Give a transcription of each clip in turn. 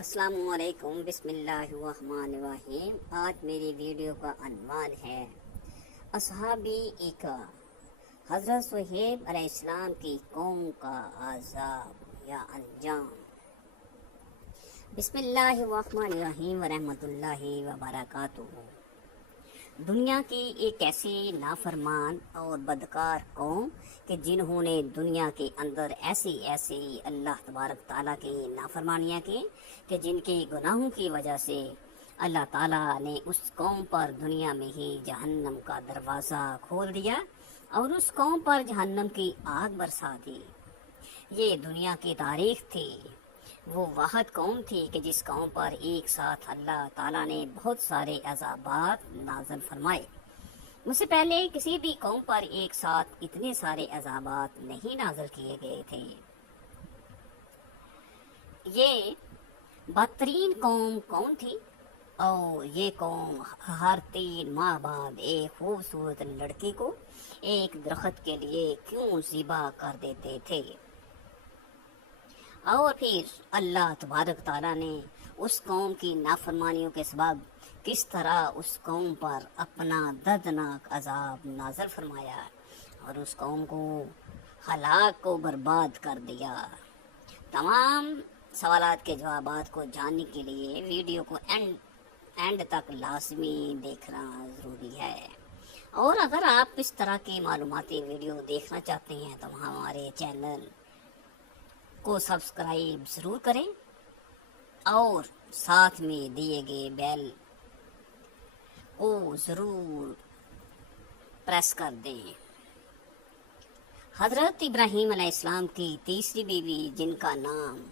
السلام علیکم، بسم اللہ الرحمن الرحیم۔ آج میری ویڈیو کا عنوان ہے اصحابی ایکا، حضرت صہیب علیہ السلام کی قوم کا عذاب یا انجام۔ بسم اللہ الرحمن الرحیم ورحمۃ اللہ وبرکاتہ۔ دنیا کی ایک ایسی نافرمان اور بدکار قوم کہ جنہوں نے دنیا کے اندر ایسی اللہ تبارک تعالیٰ کی نافرمانیاں کی کہ جن کے گناہوں کی وجہ سے اللہ تعالیٰ نے اس قوم پر دنیا میں ہی جہنم کا دروازہ کھول دیا اور اس قوم پر جہنم کی آگ برسا دی۔ یہ دنیا کی تاریخ تھی۔ وہ واحد قوم تھی کہ جس قوم پر ایک ساتھ اللہ تعالیٰ نے بہت سارے عذابات نازل فرمائے۔ مجھ سے پہلے کسی بھی قوم پر ایک ساتھ اتنے سارے عذابات نہیں نازل کیے گئے تھے۔ یہ بدترین قوم کون تھی؟ اور یہ قوم ہر 3 ماہ بعد ایک خوبصورت لڑکی کو ایک درخت کے لیے کیوں ذبح کر دیتے تھے؟ اور پھر اللہ تبارک تعالیٰ نے اس قوم کی نافرمانیوں کے سبب کس طرح اس قوم پر اپنا دردناک عذاب نازل فرمایا اور اس قوم کو ہلاک کو برباد کر دیا۔ تمام سوالات کے جوابات کو جاننے کے لیے ویڈیو کو اینڈ تک لازمی دیکھنا ضروری ہے۔ اور اگر آپ اس طرح کی معلوماتی ویڈیو دیکھنا چاہتے ہیں تو ہمارے چینل کو سبسکرائب ضرور کریں اور ساتھ میں دیے گئے بیل کو ضرور پریس کر دیں۔ حضرت ابراہیم علیہ السلام کی تیسری بیوی جن کا نام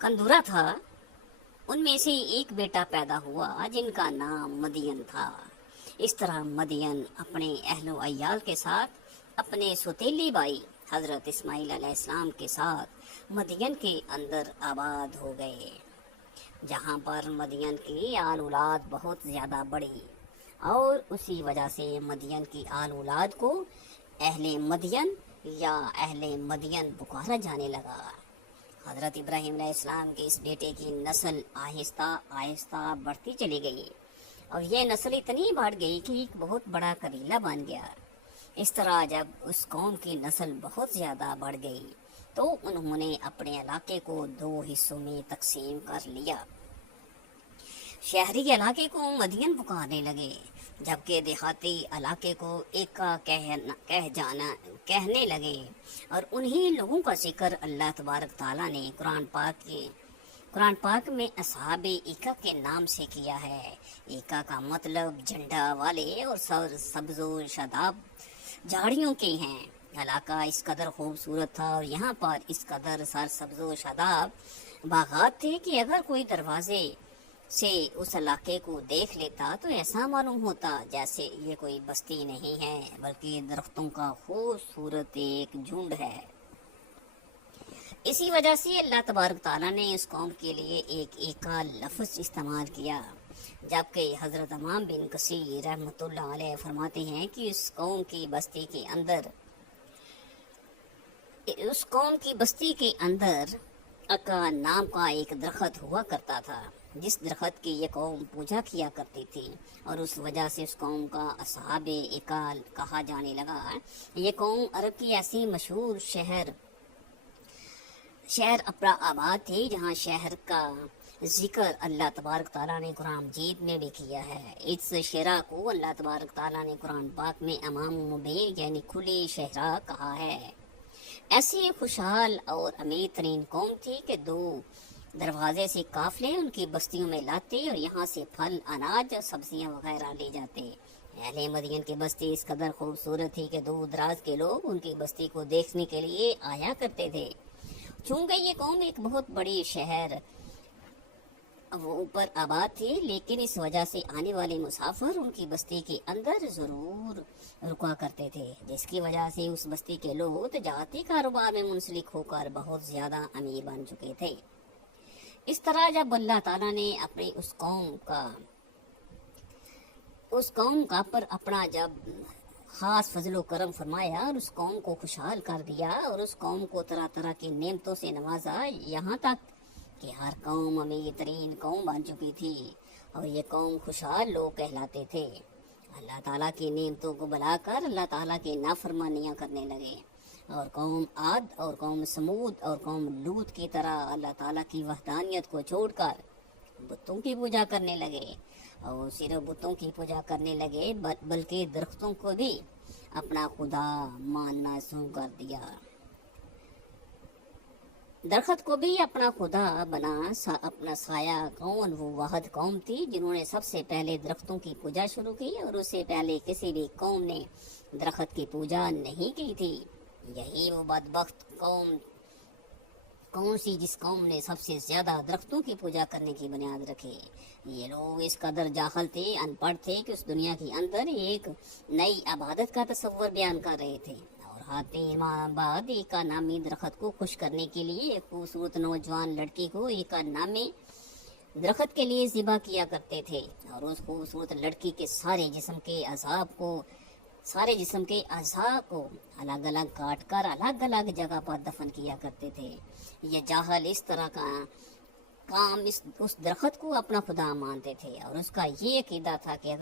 کندورہ تھا، ان میں سے ایک بیٹا پیدا ہوا جن کا نام مدین تھا۔ اس طرح مدین اپنے اہل و عیال کے ساتھ اپنے سوتیلی بھائی حضرت اسماعیل علیہ السلام کے ساتھ مدین کے اندر آباد ہو گئے، جہاں پر مدین کی آل اولاد بہت زیادہ بڑھی اور اسی وجہ سے مدین کی آل اولاد کو اہل مدین یا اہل مدین پکارا جانے لگا۔ حضرت ابراہیم علیہ السلام کے اس بیٹے کی نسل آہستہ آہستہ بڑھتی چلی گئی اور یہ نسل اتنی بڑھ گئی کہ ایک بہت بڑا قبیلہ بن گیا۔ اس طرح جب اس قوم کی نسل بہت زیادہ بڑھ گئی تو انہوں نے اپنے علاقے کو 2 حصوں میں تقسیم کر لیا۔ شہری علاقے کو مدین پکارنے لگے جبکہ دیہاتی علاقے کو ایکا کہنے لگے، اور انہی لوگوں کا ذکر اللہ تبارک تعالیٰ نے قرآن پاک میں اصحاب ایکا کے نام سے کیا ہے۔ ایکا کا مطلب جھنڈا والے اور سبز و شاداب جھاڑیوں کے ہیں۔ علاقہ اس قدر خوبصورت تھا اور یہاں پر اس قدر سرسبز و شاداب باغات تھے کہ اگر کوئی دروازے سے اس علاقے کو دیکھ لیتا تو ایسا معلوم ہوتا جیسے یہ کوئی بستی نہیں ہے بلکہ درختوں کا خوبصورت ایک جھنڈ ہے۔ اسی وجہ سے اللہ تبارک تعالیٰ نے اس قوم کے لیے ایکا لفظ استعمال کیا، جبکہ حضرت امام بن کثیر رحمۃ اللہ علیہ فرماتے ہیں کہ اس قوم کی بستی کے اندر اکا نام کا ایک درخت ہوا کرتا تھا جس درخت کی یہ قوم پوجا کیا کرتی تھی، اور اس وجہ سے اس قوم کا اصحاب ایکا کہا جانے لگا۔ یہ قوم عرب کی ایسی مشہور شہر اپرا آباد تھی جہاں شہر کا ذکر اللہ تبارک تعالیٰ نے قرآن مجید میں بھی کیا ہے۔ اس شہرہ کو اللہ تبارک تعالیٰ نے قرآن پاک میں امام مبین یعنی کھلی شہرہ کہا ہے۔ ایسی خوشحال اور امیر ترین قوم تھی کہ 2 دروازے سے قافلے ان کی بستیوں میں لاتے اور یہاں سے پھل، اناج اور سبزیاں وغیرہ لے جاتے۔ اہل مدین کی بستی اس قدر خوبصورت تھی کہ دور دراز کے لوگ ان کی بستی کو دیکھنے کے لیے آیا کرتے تھے۔ چونکہ یہ قوم ایک بہت بڑی شہر وہ اوپر آباد تھی، لیکن اس وجہ سے آنے والے مسافر ان کی بستی کے اندر ضرور رکا کرتے تھے، جس کی وجہ سے اس بستی کے لوگ تجارتی کاروبار میں منسلک ہو کر بہت زیادہ امیر بن چکے تھے۔ اس طرح جب اللہ تعالیٰ نے اپنی اس قوم کا پر اپنا جب خاص فضل و کرم فرمایا اور اس قوم کو خوشحال کر دیا اور اس قوم کو طرح طرح کی نعمتوں سے نوازا، یہاں تک کہ ہر قوم امیر ترین قوم بن چکی تھی اور یہ قوم خوشحال لوگ کہلاتے تھے۔ اللہ تعالیٰ کی نعمتوں کو بلا کر اللہ تعالیٰ کی نافرمانیاں کرنے لگے، اور قوم عاد اور قوم سمود اور قوم لوط کی طرح اللہ تعالیٰ کی وحدانیت کو چھوڑ کر بتوں کی پوجا کرنے لگے، اور صرف بتوں کی پوجا کرنے لگے بلکہ درختوں کو بھی اپنا خدا ماننا شروع کر دیا۔ درخت کو بھی اپنا خدا بنا اپنا سایہ۔ کون وہ واحد قوم تھی جنہوں نے سب سے پہلے درختوں کی پوجا شروع کی، اور اس سے پہلے کسی بھی قوم نے درخت کی پوجا نہیں کی تھی؟ یہی وہ بدبخت قوم کون سی جس قوم نے سب سے زیادہ درختوں کی پوجا کرنے کی بنیاد رکھی؟ یہ لوگ اس قدر جاہل تھے، ان پڑھ تھے کہ اس دنیا کے اندر ایک نئی عبادت کا تصور بیان کر رہے تھے، اور ہاتھی ماہ بعد ایک نامی درخت کو خوش کرنے کے لیے ایک خوبصورت نوجوان لڑکی کو ایک نامی درخت کے لیے ذبح کیا کرتے تھے، اور اس خوبصورت لڑکی کے سارے جسم کے اعضاء کو الگ الگ کاٹ کر الگ الگ جگہ پر دفن کیا کرتے تھے۔ یہ جاہل اس طرح کا کام اس درخت کو اپنا خدا مانتے تھے، اور اس کا یہ عقیدہ تھا کہ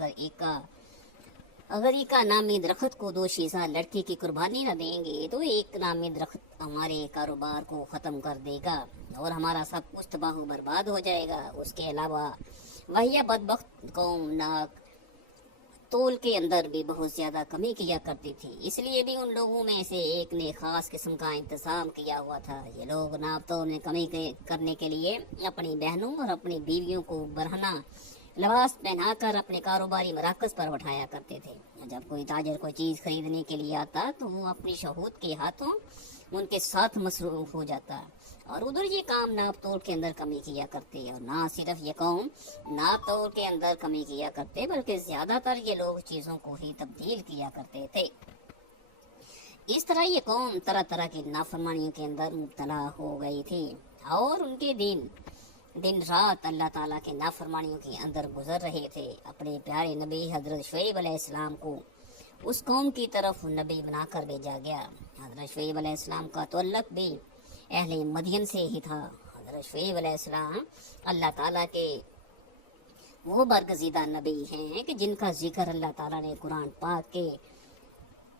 اگر ایک نامی درخت کو دو شیزہ لڑکی کی قربانی نہ دیں گے تو ایک نامی درخت ہمارے کاروبار کو ختم کر دے گا اور ہمارا سب کچھ تباہ و برباد ہو جائے گا۔ اس کے علاوہ وہی بدبخت قوم ناک تول کے اندر بھی بہت زیادہ کمی کیا کرتی تھی، اس لیے بھی ان لوگوں میں سے ایک نے خاص قسم کا انتظام کیا ہوا تھا۔ یہ لوگ ناپ تول میں کمی کرنے کے لیے اپنی بہنوں اور اپنی بیویوں کو برہنہ لباس پہنا کر اپنے کاروباری مراکز پر بٹھایا کرتے تھے۔ جب کوئی تاجر کوئی چیز خریدنے کے لیے آتا تو وہ اپنی شہود کے ہاتھوں ان کے ساتھ مصروف ہو جاتا، اور ادھر یہ کام ناپ توڑ کے اندر کمی کیا کرتے، اور نہ صرف یہ قوم ناپ توڑ کے اندر کمی کیا کرتے بلکہ زیادہ تر یہ لوگ چیزوں کو ہی تبدیل کیا کرتے تھے۔ اس طرح یہ قوم طرح طرح کی نافرمانیوں کے اندر مبتلا ہو گئی تھی، اور ان کے دن رات اللہ تعالیٰ کے نافرمانیوں کے اندر گزر رہے تھے۔ اپنے پیارے نبی حضرت شعیب علیہ السلام کو اس قوم کی طرف نبی بنا کر بھیجا گیا۔ حضرت شعیب علیہ السلام کا تعلق بھی اہل مدین سے ہی تھا۔ حضرت شعیب علیہ السلام اللہ تعالیٰ کے وہ برگزیدہ نبی ہیں کہ جن کا ذکر اللہ تعالیٰ نے قرآن پاک کے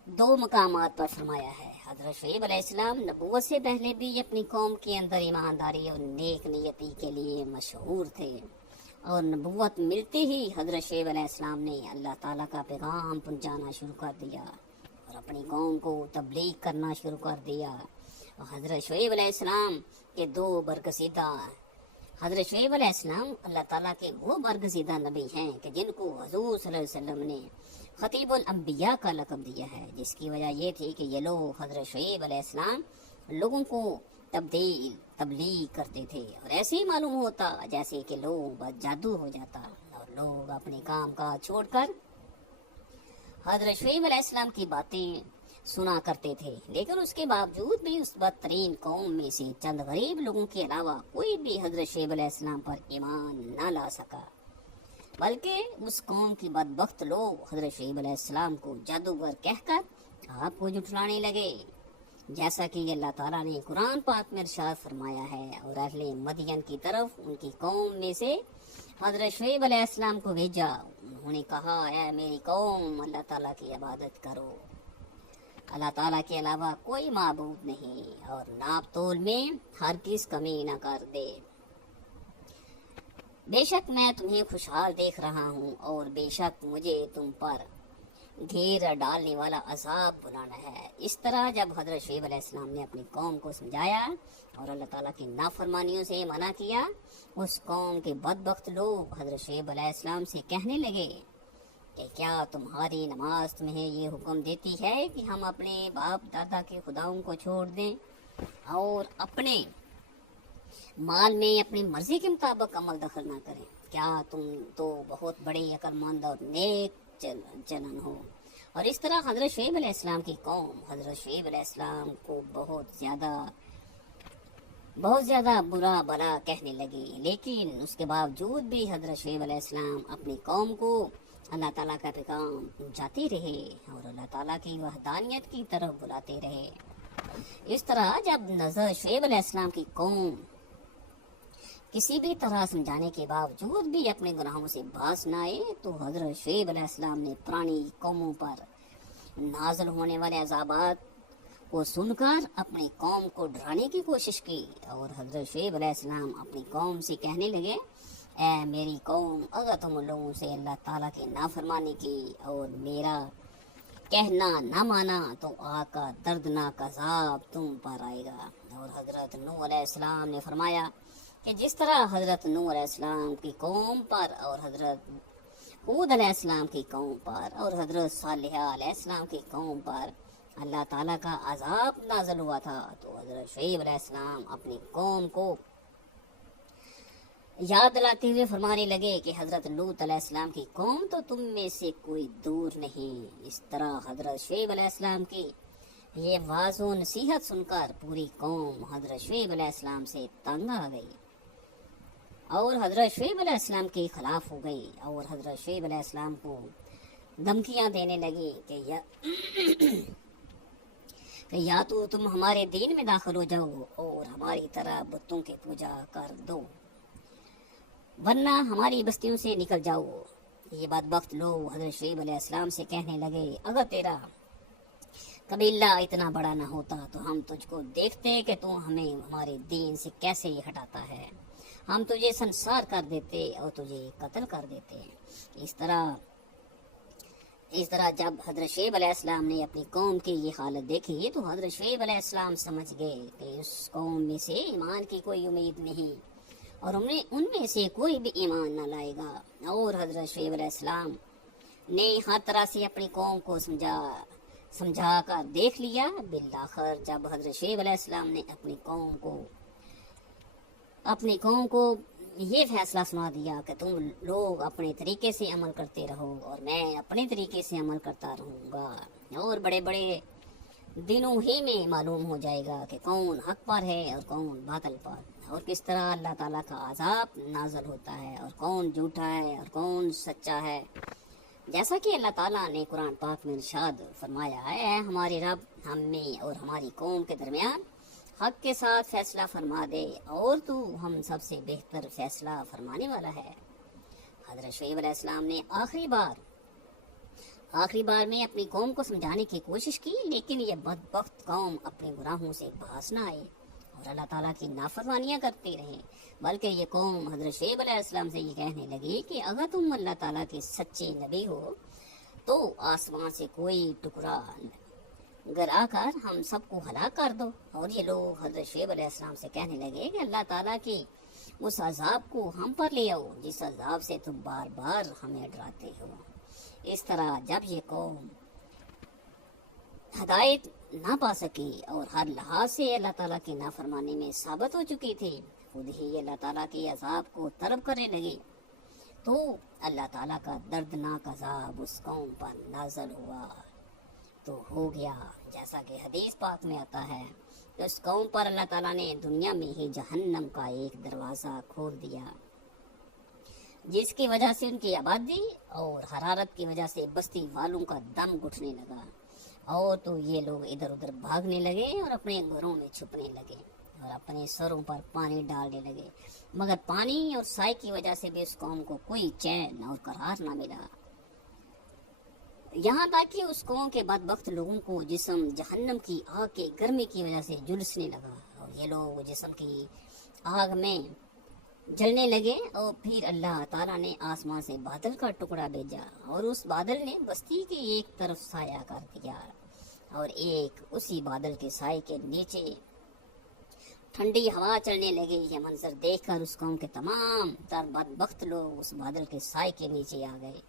2 مقامات پر فرمایا ہے۔ حضرت شعیب علیہ السلام نبوت سے پہلے بھی اپنی قوم کے اندر ایمانداری اور نیک نیتی کے لیے مشہور تھے، اور نبوت ملتے ہی حضرت شعیب علیہ السلام نے اللہ تعالیٰ کا پیغام پہنچانا شروع کر دیا اور اپنی قوم کو تبلیغ کرنا شروع کر دیا۔ اور حضرت شعیب علیہ السلام کے 2 برگزیدہ حضرت شعیب علیہ السلام اللہ تعالیٰ کے وہ برگزیدہ نبی ہیں کہ جن کو حضور صلی اللہ علیہ وسلم نے خطیب الانبیاء کا لقب دیا ہے، جس کی وجہ یہ تھی کہ یہ لوگ حضرت شعیب علیہ السلام لوگوں کو تبلیغ کرتے تھے، اور ایسے ہی معلوم ہوتا جیسے کہ لوگ بس جادو ہو جاتا، اور لوگ اپنے کام کاج چھوڑ کر حضرت شعیب علیہ السلام کی باتیں سنا کرتے تھے۔ لیکن اس کے باوجود بھی اس بدترین قوم میں سے چند غریب لوگوں کے علاوہ کوئی بھی حضرت شعیب علیہ السلام پر ایمان نہ لا سکا، بلکہ اس قوم کی بدبخت لوگ حضرت شعیب علیہ السلام کو جادوگر کہہ کر آپ کو جھٹلانے لگے، جیسا کہ اللہ تعالیٰ نے قرآن پاک میں ارشاد فرمایا ہے۔ اور اہل مدین کی طرف ان کی قوم میں سے حضرت شعیب علیہ السلام کو بھیجا، انہوں نے کہا اے میری قوم اللہ تعالیٰ کی عبادت کرو، اللہ تعالیٰ کے علاوہ کوئی معبود نہیں، اور ناپ تول میں ہرگز کمی نہ کر دے۔ بے شک میں تمہیں خوشحال دیکھ رہا ہوں، اور بے شک مجھے تم پر گھیر ڈالنے والا عذاب بلانا ہے۔ اس طرح جب حضرت شعیب علیہ السلام نے اپنی قوم کو سمجھایا اور اللہ تعالیٰ کی نافرمانیوں سے منع کیا، اس قوم کے بدبخت لوگ حضرت شعیب علیہ السلام سے کہنے لگے کہ کیا تمہاری نماز تمہیں یہ حکم دیتی ہے کہ ہم اپنے باپ دادا کے خداؤں کو چھوڑ دیں اور اپنے مال میں اپنی مرضی کے مطابق عمل دخل نہ کریں؟ کیا تم تو بہت بڑے عقل مند اور نیک چلن ہو؟ اور اس طرح حضرت شعیب علیہ السلام کی قوم حضرت شعیب علیہ السلام کو بہت زیادہ برا بلا کہنے لگی، لیکن اس کے باوجود بھی حضرت شعیب علیہ السلام اپنی قوم کو اللہ تعالیٰ کا پیغام پہنچاتے رہے اور اللہ تعالیٰ کی وحدانیت کی طرف بلاتے رہے۔ اس طرح جب نظر شعیب علیہ السلام کی قوم کسی بھی طرح سمجھانے کے باوجود بھی اپنے گناہوں سے باز نہ آئے تو حضرت شعیب علیہ السلام نے پرانی قوموں پر نازل ہونے والے عذابات کو سن کر اپنی قوم کو ڈرانے کی کوشش کی، اور حضرت شعیب علیہ السلام اپنی قوم سے کہنے لگے، اے میری قوم، اگر تم لوگوں سے اللہ تعالیٰ کی نافرمانی کی اور میرا کہنا نہ مانا تو آگ کا دردناک عذاب تم پر آئے گا۔ اور حضرت نوح علیہ السلام نے فرمایا کہ جس طرح حضرت نوح علیہ السلام کی قوم پر اور حضرت ہود علیہ السلام کی قوم پر اور حضرت صالح علیہ السلام کی قوم پر اللہ تعالیٰ کا عذاب نازل ہوا تھا، تو حضرت شعیب علیہ السلام اپنی قوم کو یاد دلاتے ہوئے فرمانے لگے کہ حضرت لوط علیہ السلام کی قوم تو تم میں سے کوئی دور نہیں۔ اس طرح حضرت شعیب علیہ السلام کی یہ واضح و نصیحت سن کر پوری قوم حضرت شعیب علیہ السلام سے تنگ آ گئی اور حضرت شعیب علیہ السلام کے خلاف ہو گئی، اور حضرت شعیب علیہ السلام کو دھمکیاں دینے لگی کہ یا تو تم ہمارے دین میں داخل ہو جاؤ اور ہماری طرح بتوں کی پوجا کر دو، ورنہ ہماری بستیوں سے نکل جاؤ۔ یہ بدبخت لوگ حضرت شعیب علیہ السلام سے کہنے لگے، اگر تیرا قبیلہ اتنا بڑا نہ ہوتا تو ہم تجھ کو دیکھتے کہ تو ہمیں ہمارے دین سے کیسے ہٹاتا ہے، ہم تجھے سنسار کر دیتے اور تجھے قتل کر دیتے۔ اس طرح جب حضرت شعیب علیہ السلام نے اپنی قوم کی یہ حالت دیکھی تو حضرت شعیب علیہ السلام سمجھ گئے کہ اس قوم میں سے ایمان کی کوئی امید نہیں اور ان میں سے کوئی بھی ایمان نہ لائے گا، اور حضرت شعیب علیہ السلام نے ہر طرح سے اپنی قوم کو سمجھا کر دیکھ لیا۔ بالآخر جب حضرت شعیب علیہ السلام نے اپنی قوم کو یہ فیصلہ سنا دیا کہ تم لوگ اپنے طریقے سے عمل کرتے رہو اور میں اپنے طریقے سے عمل کرتا رہوں گا، اور بڑے بڑے دنوں ہی میں معلوم ہو جائے گا کہ کون حق پر ہے اور کون باطل پر، اور کس طرح اللہ تعالیٰ کا عذاب نازل ہوتا ہے اور کون جھوٹا ہے اور کون سچا ہے۔ جیسا کہ اللہ تعالیٰ نے قرآن پاک میں ارشاد فرمایا ہے، اے ہمارے رب، ہم میں اور ہماری قوم کے درمیان حق کے ساتھ فیصلہ فرما دے، اور تو ہم سب سے بہتر فیصلہ فرمانے والا ہے۔ حضرت شعیب علیہ السلام نے آخری بار میں اپنی قوم کو سمجھانے کی کوشش کی، لیکن یہ بدبخت قوم اپنے گناہوں سے باز نہ آئے اور اللہ تعالیٰ کی نافرمانیاں کرتے رہے، بلکہ یہ قوم حضرت شعیب علیہ السلام سے یہ کہنے لگی کہ اگر تم اللہ تعالیٰ کے سچے نبی ہو تو آسمان سے کوئی ٹکڑا گرا کر ہم سب کو ہلاک کر دو۔ اور یہ لوگ حضرت شعیب علیہ السلام سے کہنے لگے کہ اللہ تعالیٰ کی اس عذاب کو ہم پر لے آؤ جس عذاب سے تم بار بار ہمیں ڈراتے ہو۔ اس طرح جب یہ قوم ہدایت نہ پا سکی اور ہر لحاظ سے اللہ تعالیٰ کی نافرمانی میں ثابت ہو چکی تھی، خود ہی اللہ تعالیٰ کے عذاب کو طلب کرنے لگی، تو اللہ تعالیٰ کا دردناک عذاب اس قوم پر نازل ہوا تو ہو گیا جیسا کہ حدیث پاک میں آتا ہے کہ اس قوم پر اللہ تعالیٰ نے دنیا میں ہی جہنم کا ایک دروازہ کھول دیا، جس کی وجہ سے ان کی آبادی اور حرارت کی وجہ سے بستی والوں کا دم گھٹنے لگا، اور تو یہ لوگ ادھر ادھر بھاگنے لگے اور اپنے گھروں میں چھپنے لگے اور اپنے سروں پر پانی ڈالنے لگے، مگر پانی اور سائے کی وجہ سے بھی اس قوم کو کوئی چین اور قرار نہ ملا، یہاں تک کہ اس قوم کے بدبخت لوگوں کو جسم جہنم کی آگ کے گرمی کی وجہ سے جھلسنے لگا، اور یہ لوگ جسم کی آگ میں جلنے لگے، اور پھر اللہ تعالیٰ نے آسمان سے بادل کا ٹکڑا بھیجا، اور اس بادل نے بستی کی ایک طرف سایہ کر دیا، اور ایک اسی بادل کے سائے کے نیچے ٹھنڈی ہوا چلنے لگی۔ یہ منظر دیکھ کر اس قوم کے تمام تر بدبخت لوگ اس بادل کے سائے کے نیچے آ گئے۔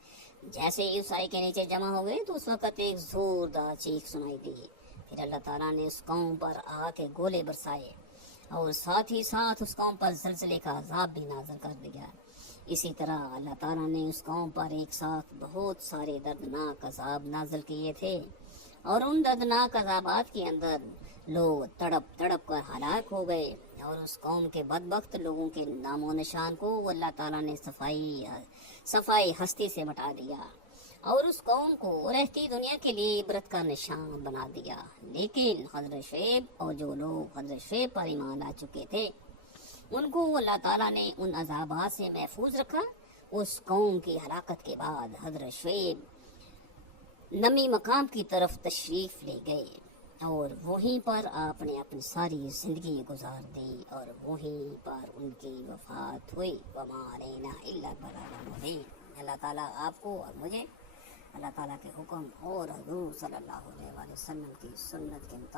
جیسے ہی اس سائے کے نیچے جمع ہو گئے تو اس وقت ایک زوردار چیخ سنائی دی، پھر اللہ تعالیٰ نے اس قوم پر آگ کے گولے برسائے اور ساتھ ہی ساتھ اس قوم پر زلزلے کا عذاب بھی نازل کر دیا۔ اسی طرح اللہ تعالیٰ نے اس قوم پر ایک ساتھ بہت سارے دردناک عذاب نازل کیے تھے، اور ان دردناک عذابات کے اندر لوگ تڑپ تڑپ کر ہلاک ہو گئے، اور اس قوم کے بدبخت لوگوں کے نام و نشان کو اللہ تعالیٰ نے صفائی ہستی سے مٹا دیا، اور اس قوم کو رہتی دنیا کے لیے عبرت کا نشان بنا دیا۔ لیکن حضرت شعیب اور جو لوگ حضرت شعیب پر ایمان لا چکے تھے ان کو اللہ تعالیٰ نے ان عذابات سے محفوظ رکھا۔ اس قوم کی ہلاکت کے بعد حضرت شعیب نمی مقام کی طرف تشریف لے گئے اور وہیں پر آپ نے اپنی ساری زندگی گزار دی اور وہیں پر ان کی وفات ہوئی۔ وما علینا الا البلاغ المبین۔ اللہ تعالیٰ آپ کو اور مجھے اللہ تعالیٰ کے حکم اور حضور صلی اللہ علیہ وسلم کی سنت کے مطابق